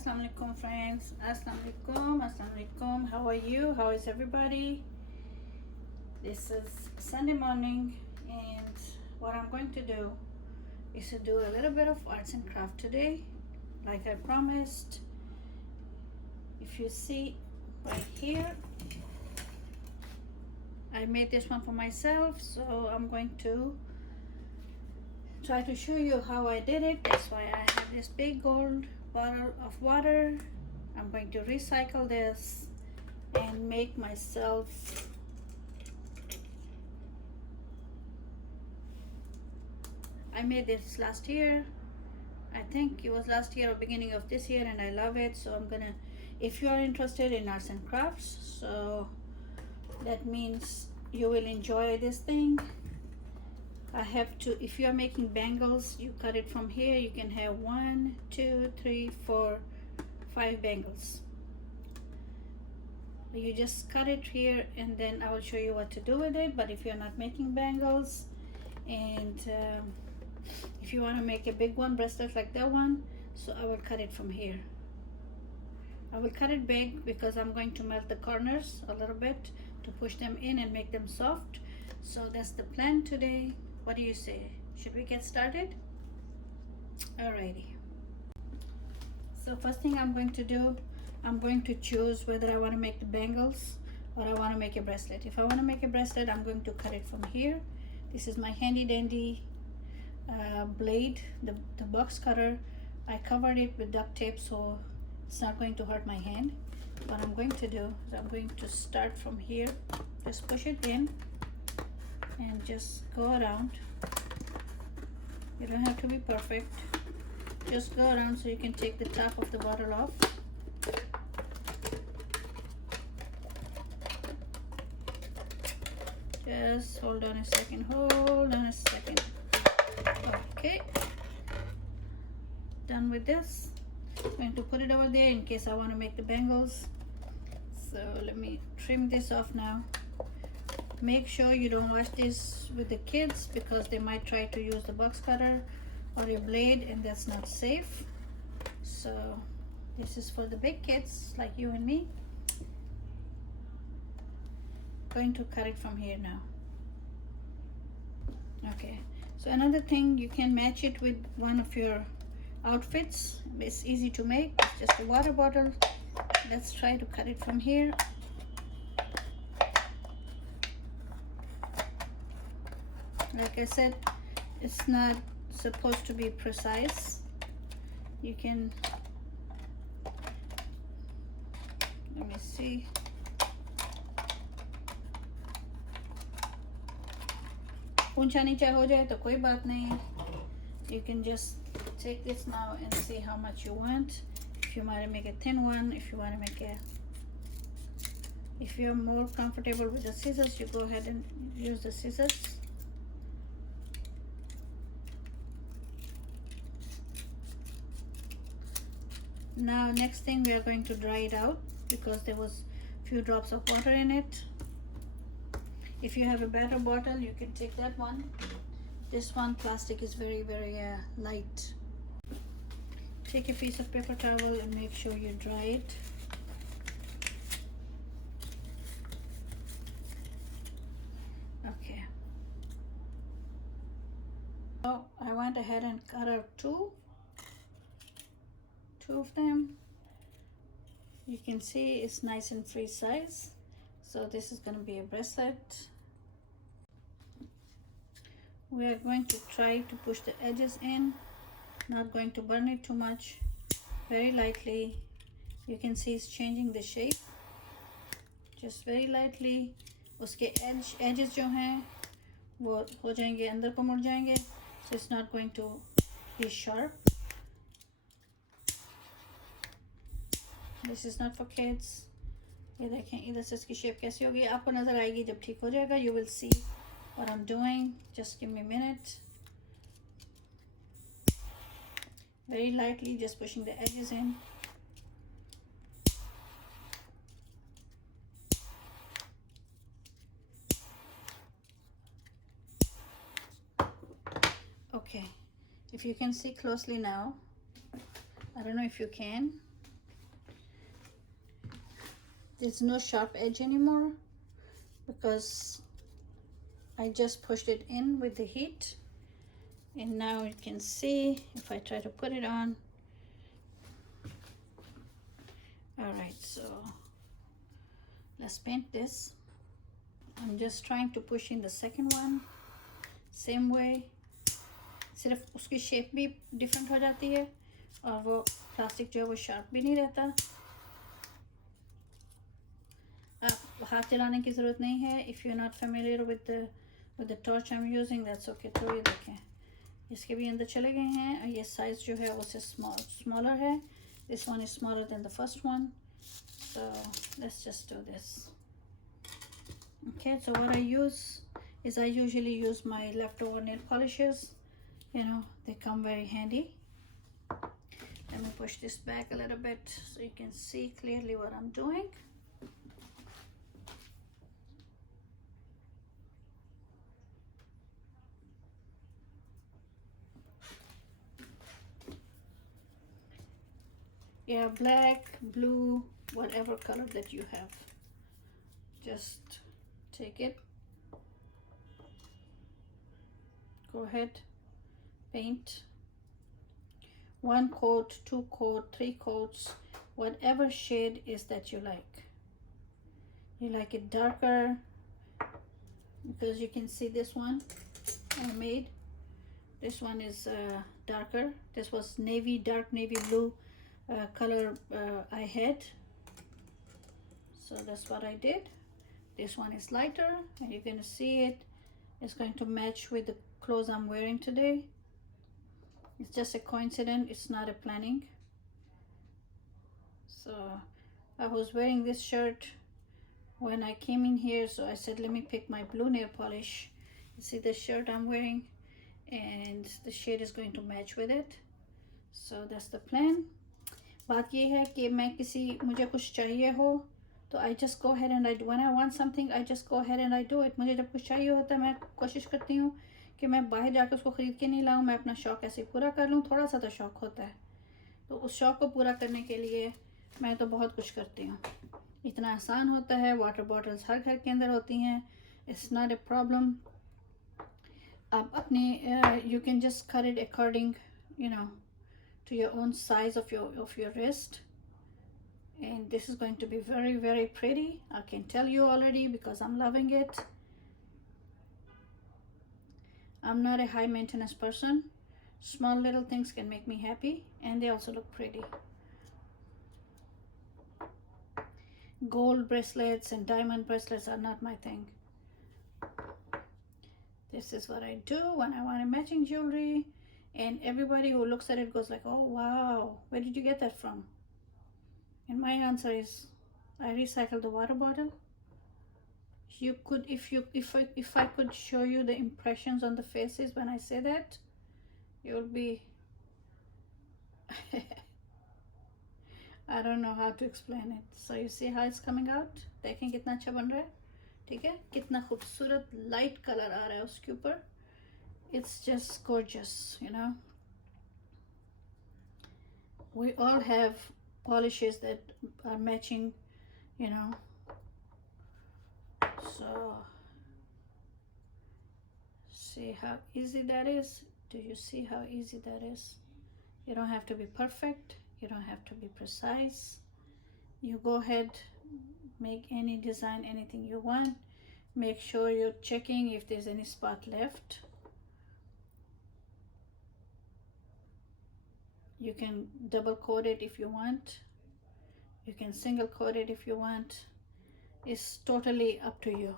Assalamu alaikum friends. Assalamu alaikum. How are you? How is everybody? This is Sunday morning, and what I'm going to do is to do a little bit of arts and craft today, like I promised. If you see right here, I made this one for myself, so I'm going to try to show you how I did it. That's why I have this big gold bottle of water. I'm going to recycle this and make myself I made this last year. I think it was last year or beginning of this year, and I love it. So I'm gonna, if you are interested in arts and crafts, so that means you will enjoy this thing. I have to, if you are making bangles, you cut it from here. You can have 1, 2, 3, 4, 5 bangles. You just cut it here, and then I will show you what to do with it. But if you're not making bangles, and if you want to make a big one, bracelet like that one, so I will cut it from here. I will cut it big because I'm going to melt the corners a little bit to push them in and make them soft. So that's the plan today. What do you say? Should we get started? Alrighty. So first thing I'm going to do, I'm going to choose whether I want to make the bangles or I want to make a bracelet. If I want to make a bracelet, I'm going to cut it from here. This is my handy dandy blade, the box cutter. I covered it with duct tape so it's not going to hurt my hand. What I'm going to do is I'm going to start from here, just push it in and just go around. You don't have to be perfect, just go around so you can take the top of the bottle off. Just hold on a second, okay, done with this. I'm going to put it over there in case I want to make the bangles. So let me trim this off now. Make sure you don't wash this with the kids because they might try to use the box cutter or a blade, and that's not safe. So this is for the big kids like you and me. Going to cut it from here now. Okay, so another thing, you can match it with one of your outfits. It's easy to make. It's just a water bottle. Let's try to cut it from here. Like I said, it's not supposed to be precise. You can, let me see. ऊंचा नीचा हो जाए तो कोई बात नहीं. You can just take this now and see how much you want. If you want to make a thin one, if you want to make a, if you're more comfortable with the scissors, you go ahead and use the scissors. Now next thing, we are going to dry it out because there was few drops of water in it. If you have a better bottle, you can take that one. This one plastic is very light. Take a piece of paper towel and make sure you dry it. Okay. So I went ahead and cut out two of them. You can see it's nice and free size. So this is going to be a bracelet. We are going to try to push the edges in, not going to burn it too much, very lightly. You can see it's changing the shape, just very lightly. उसके edges जो हैं वो हो जाएंगे, अंदर को मुड़ जाएंगे, so it's not going to be sharp. This is not for kids. ये देखें इधर से इसकी शेप कैसी होगी, आपको नज़र आएगी जब ठीक हो जाएगा. You will see what I'm doing. Just give me a minute. Very lightly, just pushing the edges in. Okay, if you can see closely now, I don't know if you can. there's no sharp edge anymore because I just pushed it in with the heat. And now you can see if I try to put it on. All right, so let's paint this. I'm just trying to push in the second one same way. सिर्फ उसकी shape भी different हो जाती है और वो plastic जो है वो शार्प भी नहीं रहता. हाथ चलाने की ज़रूरत नहीं है. If you are not familiar with the torch I am using that's okay. तो ये देखें इसके भी अंदर चले गए हैं. ये साइज़ जो है उससे स्मॉलर है. This one is smaller than the first one. So let's just do this. Okay, so what I use is I usually use my leftover nail polishes. You know, they come very handy. Let me push this back a little bit so you can see clearly what I'm doing. Yeah, black, blue, whatever color that you have. Just take it. Go ahead, paint. 1 coat, 2 coat, 3 coats, whatever shade is that you like. You like it darker because you can see this one I made. This one is darker. This was navy, dark navy blue color I had. So that's what I did. This one is lighter and you're going to see it. It's going to match with the clothes I'm wearing today. It's just a coincidence. It's not a planning. So I was wearing this shirt when I came in here, so I said let me pick my blue nail polish. You see the shirt I'm wearing and the shade is going to match with it. So that's the plan. बात ये है कि मैं किसी मुझे कुछ चाहिए हो तो I just go ahead and when I want something I just go ahead and I do it. मुझे जब कुछ चाहिए होता है मैं कोशिश करती हूँ कि मैं बाहर जाकर उसको ख़रीद के नहीं लाऊं. मैं अपना शौक़ ऐसे पूरा कर लूँ. थोड़ा सा तो शौक़ होता है, तो उस शौक़ को पूरा करने के लिए मैं तो बहुत कुछ करती हूँ. इतना आसान होता है. वाटर बॉटल्स हर घर के अंदर होती हैं. It's not a problem. आप अपनी you can just cut it according you know to your own size of your wrist. And this is going to be very, very pretty. I can tell you already because I'm loving it. I'm not a high maintenance person. Small little things can make me happy and they also look pretty. Gold bracelets and diamond bracelets are not my thing. This is what I do when I want a matching jewelry. And everybody who looks at it goes like, oh wow, where did you get that from? And my answer is I recycled the water bottle. You could, if I could show you the impressions on the faces when I say that, you will be I don't know how to explain it. So you see how it's coming out. देखें कितना अच्छा बन रहा है. ठीक है, कितना खूबसूरत लाइट कलर आ रहा है उसके ऊपर. It's just gorgeous, you know. We all have polishes that are matching, you know. So see how easy that is. Do you see how easy that is? You don't have to be perfect. You don't have to be precise. You go ahead, make any design, anything you want. Make sure you're checking if there's any spot left. You can double coat it if you want. You can single coat it if you want. It's totally up to you.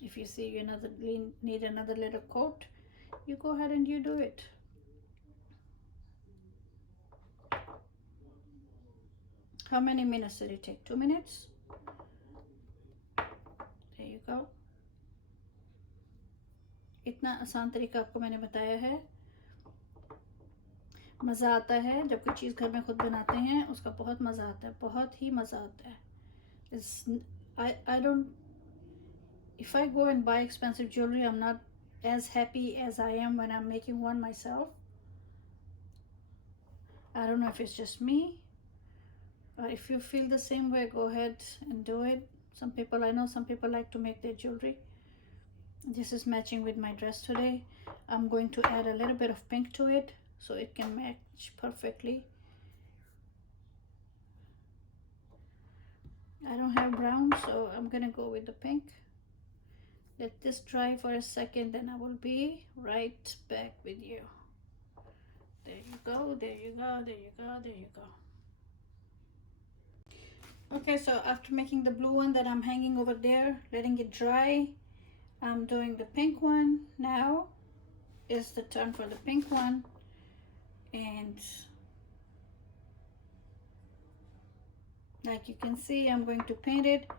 If you see you need another little coat, you go ahead and you do it. How many minutes did it take? 2 minutes? There you go. इतना आसान तरीका आपको मैंने बताया है. मज़ा आता है जब कोई चीज़ घर में खुद बनाते हैं. उसका बहुत मज़ा आता है, बहुत ही मज़ा आता है. I don't, if I go and buy expensive jewelry, I'm not as happy as I am when I'm making one myself. I don't know if it's just me, or if you feel the same way, go ahead and do it. Some people, I know some people like to make their jewelry. This is matching with my dress today. I'm going to add a little bit of pink to it so it can match perfectly. I don't have brown, so I'm gonna go with the pink. Let this dry for a second, then I will be right back with you. There you go, there you go, there you go, there you go. Okay, so after making the blue one that I'm hanging over there, letting it dry, I'm doing the pink one. Now is the turn for the pink one, and like you can see, I'm going to paint it.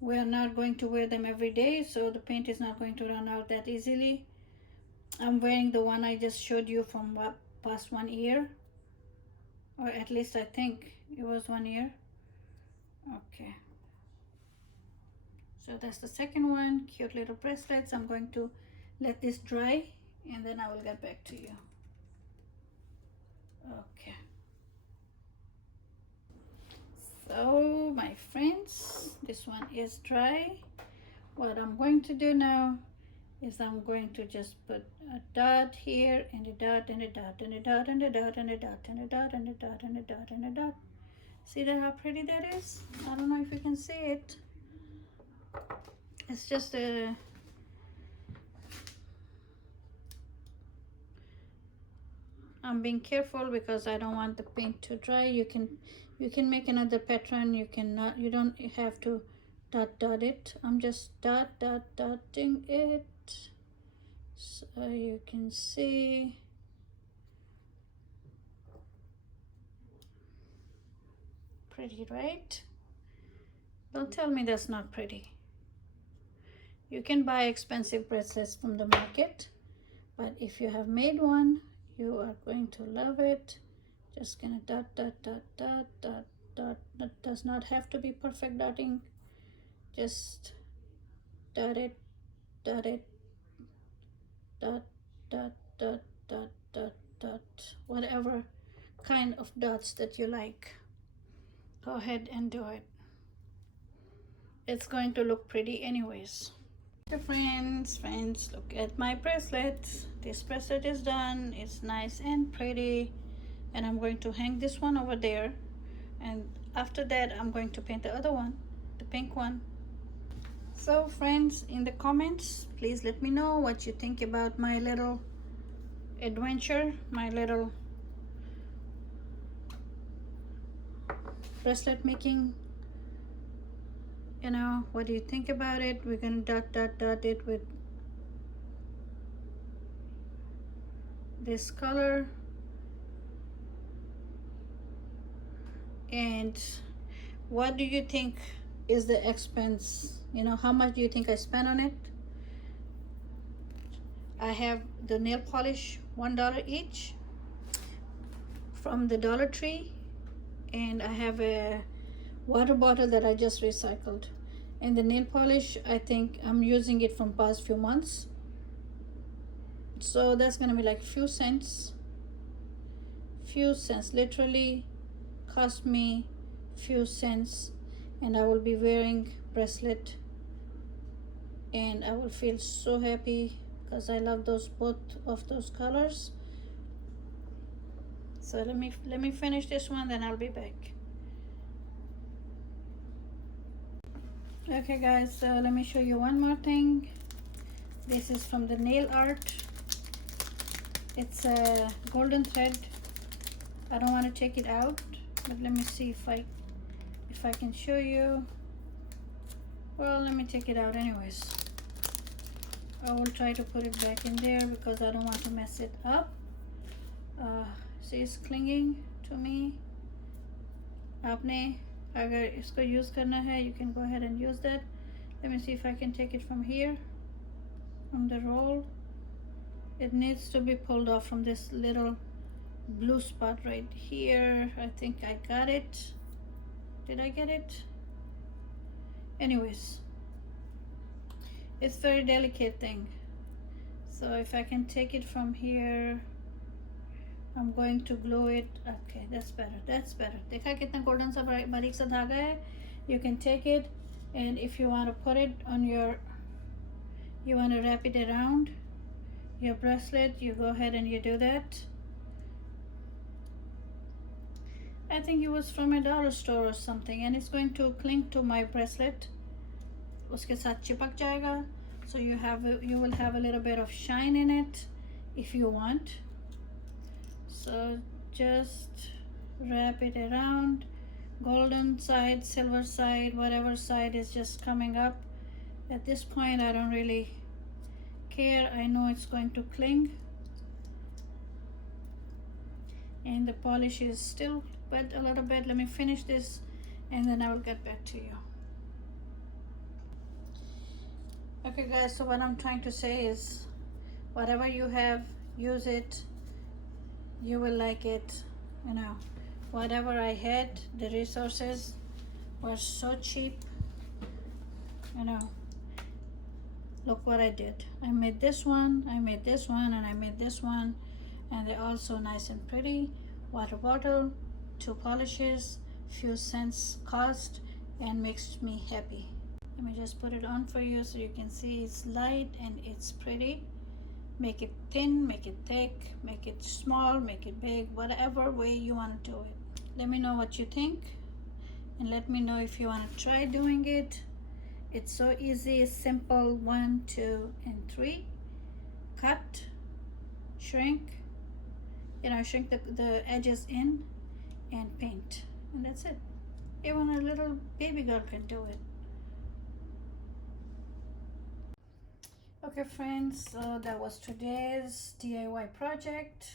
We're not going to wear them every day, so the paint is not going to run out that easily. I'm wearing the one I just showed you from past 1 year, or at least I think it was 1 year. Okay, so that's the second one. Cute little bracelets. I'm going to let this dry and then I will get back to you. Okay, so my friends, this one is dry. What I'm going to do now is I'm going to just put a dot here, and a dot, and a dot, and a dot, and a dot, and a dot, and a dot, and a dot, and a dot, and a dot. See that, how pretty that is? I don't know if you can see it. It's just a I'm being careful because I don't want the paint to dry. You can make another pattern. You don't have to dot it. I'm just dotting it so you can see. Pretty, right? Don't tell me that's not pretty. You can buy expensive bracelets from the market, but if you have made one, you are going to love it. Just gonna dot, dot, dot, dot, dot, dot. That does not have to be perfect dotting. Just dot it, dot it, dot, dot, dot, dot, dot, dot. Whatever kind of dots that you like, go ahead and do it. It's going to look pretty anyways. So friends, look at my bracelet. This bracelet is done. It's nice and pretty, and I'm going to hang this one over there, and after that I'm going to paint the other one, the pink one. So friends, in the comments, please let me know what you think about my little adventure, my little bracelet making. You know, what do you think about it? We're gonna dot it with this color. And what do you think is the expense? You know, how much do you think I spent on it? I have the nail polish, $1 each from the Dollar Tree, and I have a water bottle that I just recycled. And the nail polish, I think I'm using it from past few months, so that's gonna be like few cents, literally cost me few cents, and I will be wearing bracelet and I will feel so happy because I love both of those colors. So let me finish this one, then I'll be back. Okay guys, so let me show you one more thing. This is from the nail art. It's a golden thread. I don't want to take it out, but let me see if I can show you. Well, let me take it out anyways. I will try to put it back in there because I don't want to mess it up. See, it's clinging to me. आपने अगर इसको use करना है, you can go ahead and use that. Let me see if I can take it from here, from the roll. It needs to be pulled off from this little blue spot right here. I think I got it. Did I get it? Anyways, it's very delicate thing. So if I can take it from here, I'm going to glue it. Okay, that's better. That's better. देखा कितना golden सा बारीक सा धागा है. You can take it, and if you want to put it on your, you want to wrap it around your bracelet, you go ahead and you do that. I think it was from a dollar store or something, and it's going to cling to my bracelet. उसके साथ चिपक जाएगा. So you will have a little bit of shine in it if you want. So just wrap it around, golden side, silver side, whatever side is just coming up. At this point I don't really care. I know it's going to cling, and the polish is still wet a little bit. Let me finish this and then I will get back to you. Okay guys, so what I'm trying to say is, whatever you have, use it. You will like it. You know, whatever I had, the resources were so cheap. You know, look what I did. I made this one, I made this one, and I made this one, and they're all so nice and pretty. Water bottle, 2 polishes, few cents cost, and makes me happy. Let me just put it on for you so you can see it's light and it's pretty. Make it thin, make it thick, make it small, make it big, whatever way you want to do it. Let me know what you think, and let me know if you want to try doing it. It's so easy, simple. 1, 2, and 3. Cut, shrink, shrink the edges in, and paint, and that's it. Even a little baby girl can do it. Okay friends, so that was today's DIY project.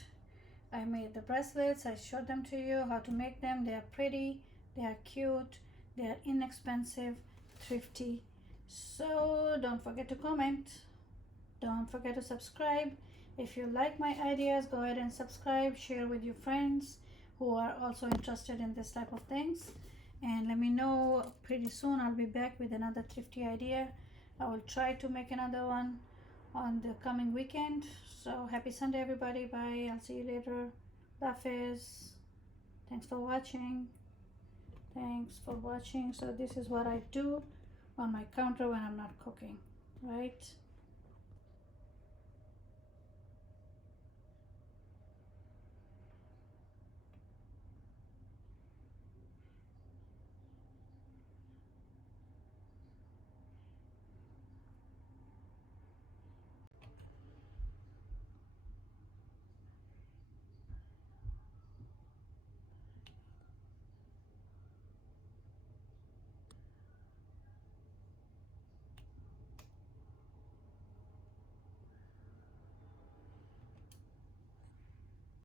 I made the bracelets. I showed them to you how to make them. They are pretty, they are cute, they are inexpensive, thrifty. So don't forget to comment, don't forget to subscribe. If you like my ideas, go ahead and subscribe, share with your friends who are also interested in this type of things, and let me know. Pretty soon I'll be back with another thrifty idea. I will try to make another one on the coming weekend. So happy Sunday everybody. Bye. I'll see you later. Lafez. Thanks for watching. Thanks for watching. So this is what I do on my counter when I'm not cooking, right?